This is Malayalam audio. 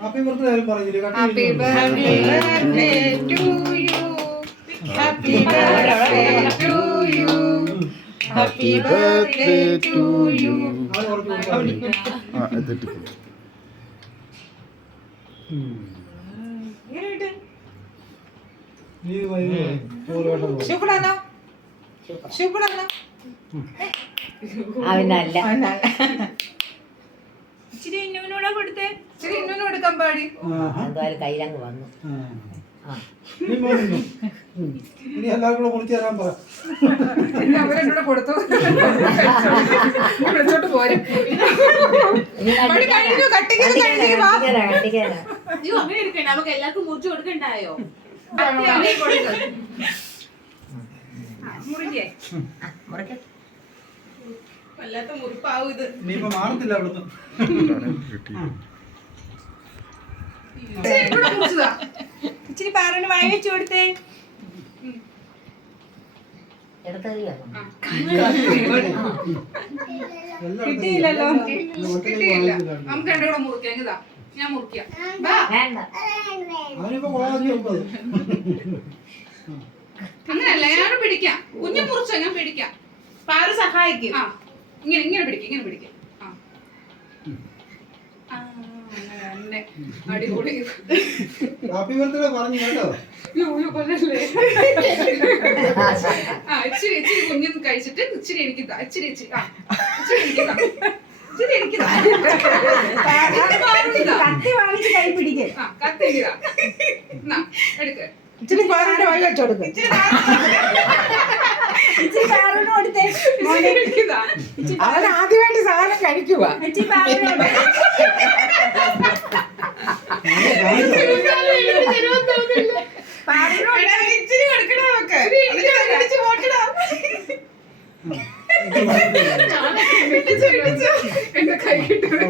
ഹാപ്പി ബർത്ത്ഡേ ആരും പറഞ്ഞില്ലേ? Happy birthday to you. Happy birthday to you. Happy birthday to you. ശുഭ്രാണോ? ശുഭ്രാണോ? അവനല്ല ഇച്ചിരി ഇന്നൂടെ കൊടുത്തേ. ഇച്ചിരി ഇന്നൂടെ കൊടുക്കാൻ പാടി. എന്തായാലും കയ്യിലങ്ങ് വന്നു. ഇനി എല്ലാവർക്കും കൂടെ കുളിച്ച് തരാൻ പറ. അവരെന്നോട് കൊടുത്തു. വിളിച്ചോട്ട് പോരും. അങ്ങനെ എടുക്കണ്ട, നമുക്ക് എല്ലാവർക്കും മുറിച്ച് കൊടുക്കണ്ടായോ? മുറിക്കേ വല്ലാത്ത മുറിപ്പാവും ഇത്. ഇനിയിപ്പോ മാറത്തില്ല അവിടുന്ന്. ഇച്ചിരി പാറിന് വായി വെച്ച് കൊടുത്തേ. കിട്ടിയില്ലല്ലോ. കിട്ടിയില്ല. നമുക്ക് രണ്ടും കൂടെ മുറിക്കാം. ഇതാ ഞാൻ മുറിക്കാം. അവനിപ്പോ കൊളാക്കി വെപ്പത്. അങ്ങനല്ല, ഞാൻ പിടിക്കാം. കുഞ്ഞു മുറിച്ചോ, ഞാൻ പിടിക്കാം. പാറ് സഹായിക്കും. ആ ഇങ്ങനെ ഇങ്ങനെ പിടിക്കാം, ഇങ്ങനെ പിടിക്കാം. അടിപൊളി. ഹാപ്പി ബർത്ത്ഡേ പറഞ്ഞു കേട്ടോ. ആ ഇച്ചിരി ഇച്ചിരി കുഞ്ഞൊന്ന് കഴിച്ചിട്ട് ഇച്ചിരി എനിക്ക് ഇച്ചിരി ഇച്ചിരി ഇച്ചിരി എനിക്ക് ഇച്ചിരി എനിക്ക് കത്തി വാങ്ങിച്ച് കൈ പിടിക്കേ. ആ കത്തി എടുക്ക. ഇച്ചിരി പാറിന്റെ വായി വെച്ചു കൊടുക്കും. ഇച്ചിരി പാറിന് കൊടുത്തേ. അവൻ ആദ്യമായിട്ട് സാധനം കഴിക്കുക. ഇച്ചിരി പാറിന് ഇച്ചിരി കൊടുക്കണോ നമുക്ക്? എന്റെ കൈ കിട്ടും.